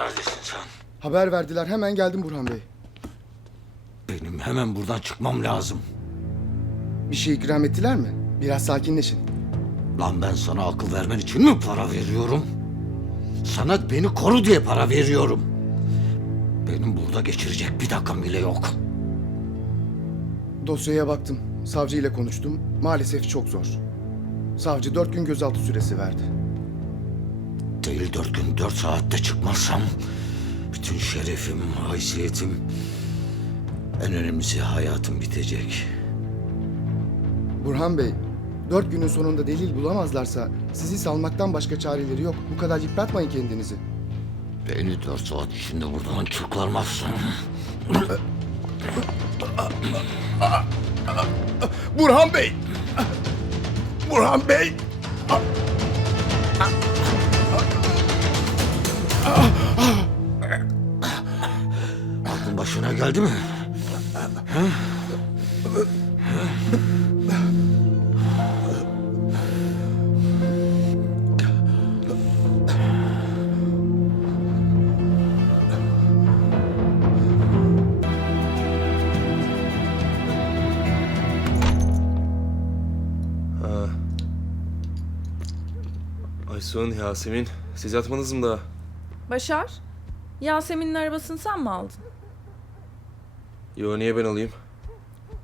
Neredesin sen? Haber verdiler hemen geldim Burhan Bey. Benim hemen buradan çıkmam lazım. Bir şey ikram ettiler mi? Biraz sakinleşin. Lan ben sana akıl vermen için mi para veriyorum? Sana beni koru diye para veriyorum. Benim burada geçirecek bir dakikam bile yok. Dosyaya baktım. Savcı ile konuştum. Maalesef çok zor. Savcı dört gün gözaltı süresi verdi. Değil dört gün dört saatte çıkmazsam... ...bütün şerefim, haysiyetim... ...en önemlisi hayatım bitecek. Burhan Bey, dört günün sonunda delil bulamazlarsa sizi salmaktan başka çareleri yok. Bu kadar yıpratmayın kendinizi. Beni dört saat içinde buradan çıkarmazsın. Burhan Bey! Burhan Bey! Geldi mi? Aysun, Yasemin, siz yatmadınız mı daha? Başar, Yasemin'in arabasını sen mi aldın? Yo niye ben alayım?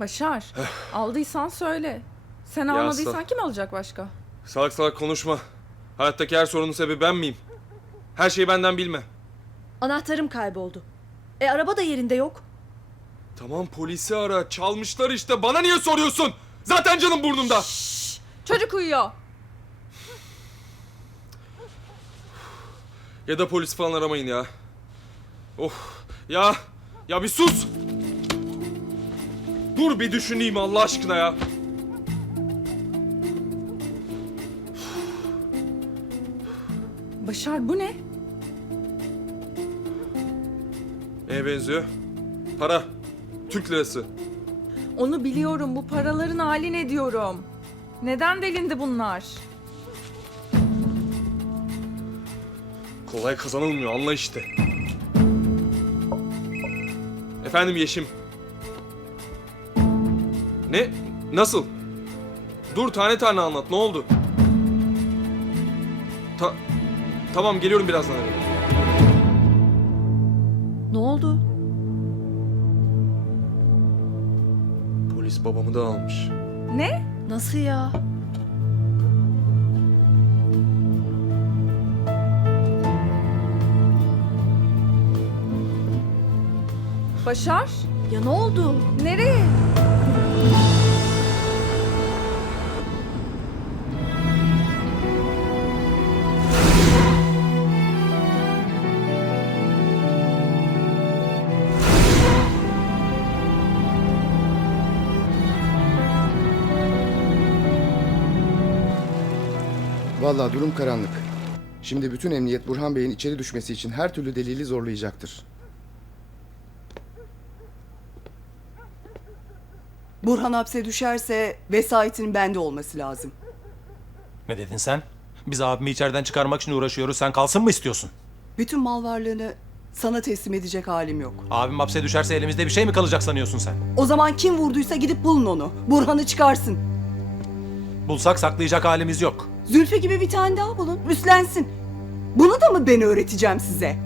Başar, aldıysan söyle. Sen almadıysan kim alacak başka? Salak salak konuşma. Hayattaki her sorunun sebebi ben miyim? Her şeyi benden bilme. Anahtarım kayboldu. E araba da yerinde yok. Tamam polisi ara, çalmışlar işte. Bana niye soruyorsun? Zaten canım burnumda. Çocuk uyuyor. Ya da polis falan aramayın ya. Of, ya, ya bir sus. Dur bir düşüneyim Allah aşkına ya. Başar bu ne? Neye benziyor? Para. Türk lirası. Onu biliyorum bu paraların hali ne diyorum. Neden delindi bunlar? Kolay kazanılmıyor anla işte. Efendim Yeşim. Ne? Nasıl? Dur tane tane anlat ne oldu? Ta tamam geliyorum birazdan eve. Ne oldu? Polis babamı da almış. Ne? Nasıl ya? Başar, Ya ne oldu? nereye? Vallahi durum karanlık. Şimdi bütün emniyet Burhan Bey'in içeri düşmesi için her türlü delili zorlayacaktır. Burhan hapse düşerse vesayetinin bende olması lazım. Ne dedin sen? Biz abimi içeriden çıkarmak için uğraşıyoruz. Sen kalsın mı istiyorsun? Bütün mal varlığını sana teslim edecek halim yok. Abim hapse düşerse elimizde bir şey mi kalacak sanıyorsun sen? O zaman kim vurduysa gidip bulun onu. Burhan'ı çıkarsın. Bulsak saklayacak halimiz yok. Zülfü gibi bir tane daha bulun. Üstlensin. Bunu da mı ben öğreteceğim size?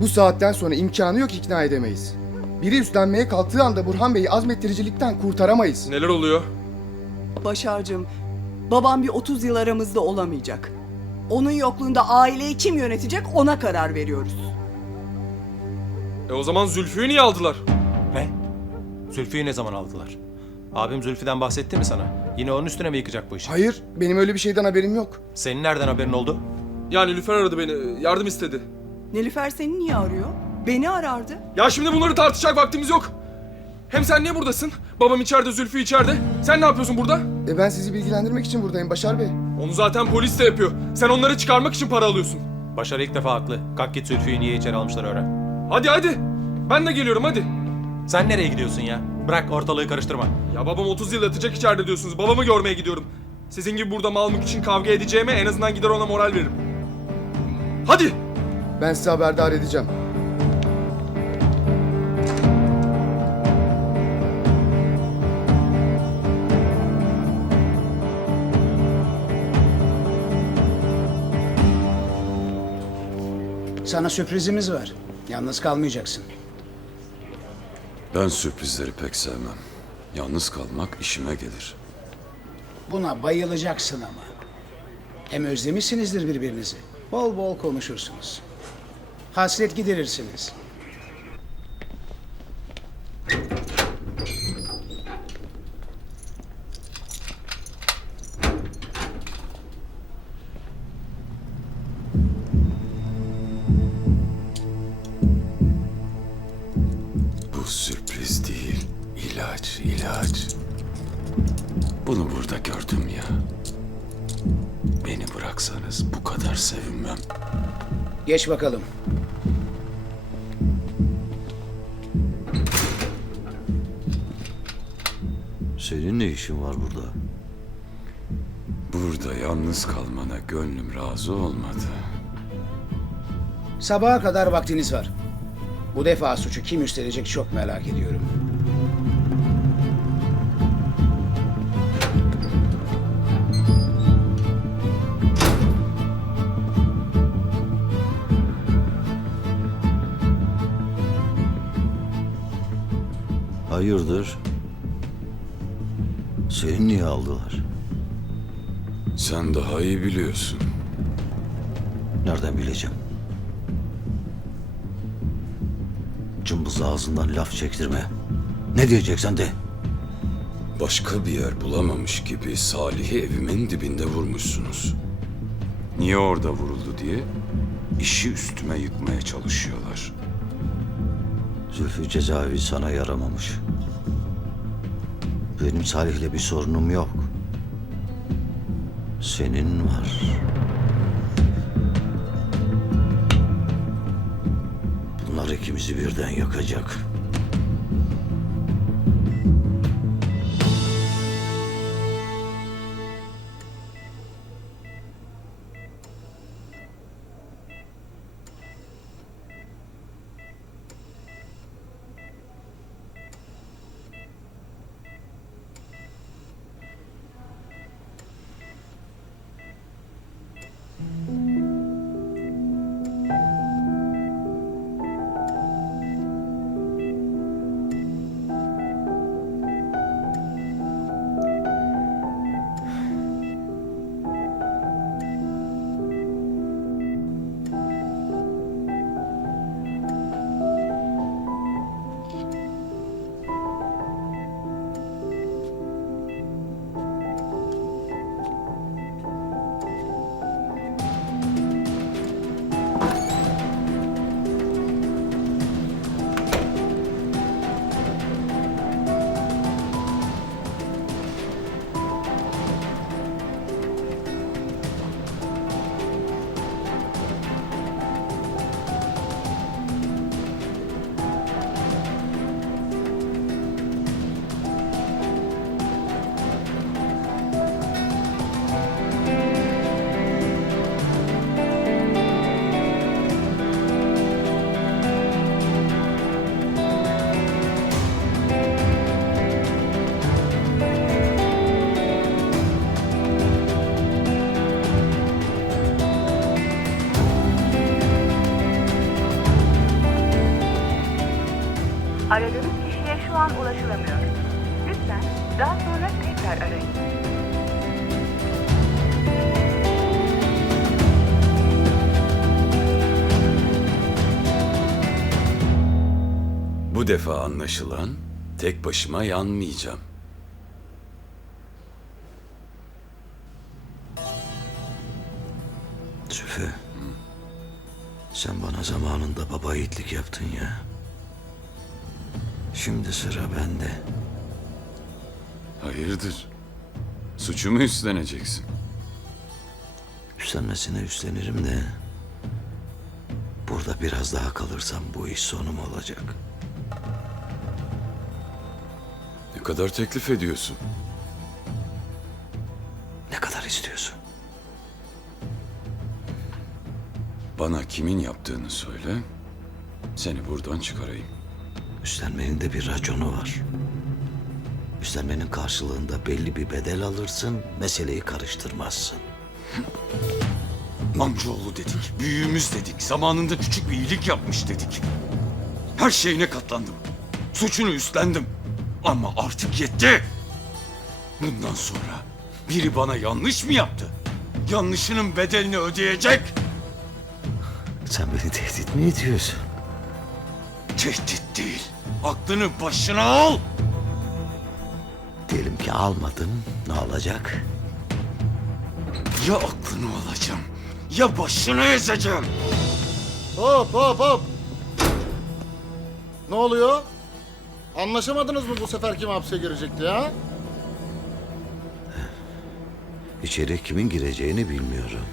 Bu saatten sonra imkanı yok ikna edemeyiz. Biri üstlenmeye kalktığı anda Burhan Bey'i azmettiricilikten kurtaramayız. Neler oluyor? Başarcığım, babam bir 30 yıl aramızda olamayacak. Onun yokluğunda aileyi kim yönetecek ona karar veriyoruz. E o zaman Zülfü'yü niye aldılar? Ne? Zülfü'yü ne zaman aldılar? Abim Zülfü'den bahsetti mi sana? Yine onun üstüne mi yıkacak bu işi? Hayır, benim öyle bir şeyden haberim yok. Senin nereden haberin oldu? Yani Lüfer aradı beni, yardım istedi. Nilüfer seni niye arıyor? Beni arardı. Ya şimdi bunları tartışacak vaktimiz yok. Hem sen niye buradasın? Babam içeride, Zülfü içeride. Sen ne yapıyorsun burada? E ben sizi bilgilendirmek için buradayım Başar Bey. Onu zaten polis de yapıyor. Sen onları çıkarmak için para alıyorsun. Başarı ilk defa haklı. Kalk git Zülfü'yü niye içeri almışlar öğren. Hadi hadi. Ben de geliyorum hadi. Sen nereye gidiyorsun ya? Bırak ortalığı karıştırma. Ya babam 30 yıl yatacak içeride diyorsunuz. Babamı görmeye gidiyorum. Sizin gibi burada mal mülk için kavga edeceğime en azından gider ona moral veririm. Hadi. Ben sizi haberdar edeceğim. Sana sürprizimiz var. Yalnız kalmayacaksın. Ben sürprizleri pek sevmem. Yalnız kalmak işime gelir. Buna bayılacaksın ama. Hem özlemişsinizdir birbirinizi. Bol bol konuşursunuz. Hasret giderirsiniz. İlaç, ilaç. Bunu burada gördüm ya. Beni bıraksanız bu kadar sevinmem. Geç bakalım. Senin ne işin var burada? Burada yalnız kalmana gönlüm razı olmadı. Sabaha kadar vaktiniz var. Bu defa suçu kim üstlenecek çok merak ediyorum. Hayırdır? Seni niye aldılar? Sen daha iyi biliyorsun. Nereden bileceğim? Cımbız ağzından laf çektirme. Ne diyeceksen de. Başka bir yer bulamamış gibi Salih'i evimin dibinde vurmuşsunuz. Niye orada vuruldu diye işi üstüme yıkmaya çalışıyorlar. Zülfü cezaevi sana yaramamış. Benim Salih'le bir sorunum yok. Senin var. Bunlar ikimizi birden yakacak. Aradığınız kişiye şu an ulaşılamıyor. Lütfen daha sonra tekrar arayın. Bu defa anlaşılan tek başıma yanmayacağım. Zülfü. Sen bana zamanında baba yiğitlik yaptın ya. Şimdi sıra bende. Hayırdır? Suçumu üstleneceksin. Üstlenmesine üstlenirim de... Burada biraz daha kalırsam bu iş sonum olacak. Ne kadar teklif ediyorsun? Ne kadar istiyorsun? Bana kimin yaptığını söyle. Seni buradan çıkarayım. Üstlenmenin de bir raconu var. Üstlenmenin karşılığında belli bir bedel alırsın, meseleyi karıştırmazsın. Amcaoğlu dedik, büyüğümüz dedik, zamanında küçük bir iyilik yapmış dedik. Her şeyine katlandım. Suçunu üstlendim. Ama artık yetti. Bundan sonra biri bana yanlış mı yaptı? Yanlışının bedelini ödeyecek. Sen beni tehdit mi ediyorsun? Tehdit değil. Aklını başına al. Diyelim ki almadın, ne olacak? Ya aklını alacağım, ya başını ezeceğim. Hop hop hop. Ne oluyor? Anlaşamadınız mı bu sefer kim hapse girecekti ya? İçeri kimin gireceğini bilmiyorum.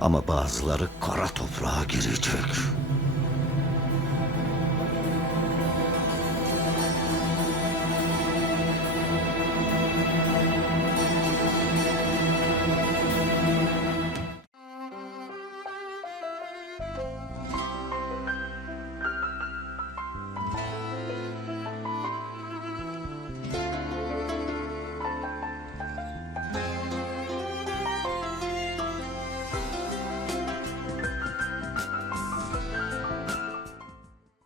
Ama bazıları kara toprağa girecek.